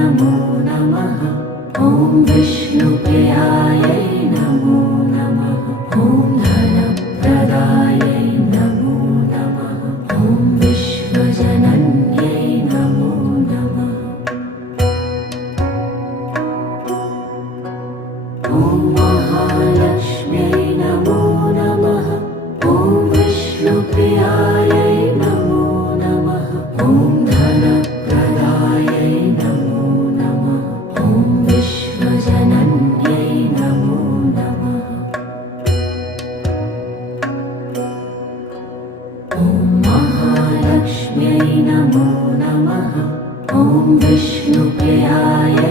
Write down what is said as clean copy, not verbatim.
नमो नमः। ॐ विष्णुप्रियायै नमो नमः। ॐ धनप्रदायै नमो नमः। ॐ विश्वजनन्यै नमो नमः। ॐ महालक्ष्म्यै नमो नमः। ॐ विष्णुप्रियायै नमो नमः। ॐ धनप्रदायै नमो नमः। ॐ विश्वजनन्यै नमो नमः। ॐ महालक्ष्म्यै नमो नमः। ॐ विष्णुप्रियायै